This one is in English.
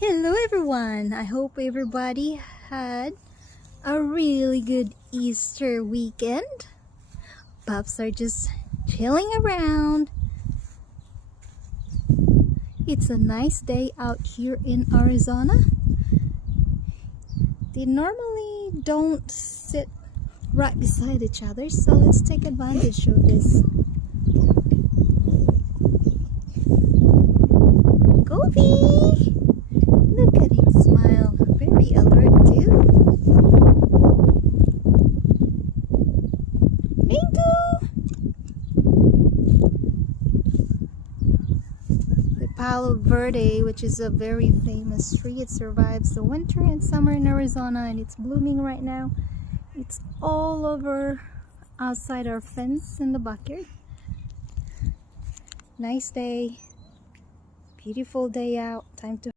Hello everyone! I hope everybody had a really good Easter weekend. Pups are just chilling around. It's a nice day out here in Arizona. They normally don't sit right beside each other, so let's take advantage of this. Goofy! Look at him smile. Very alert too. Mingo! The Palo Verde, which is a very famous tree, it survives the winter and summer in Arizona, and it's blooming right now. It's all over outside our fence in the backyard. Nice day. Beautiful day out. Time to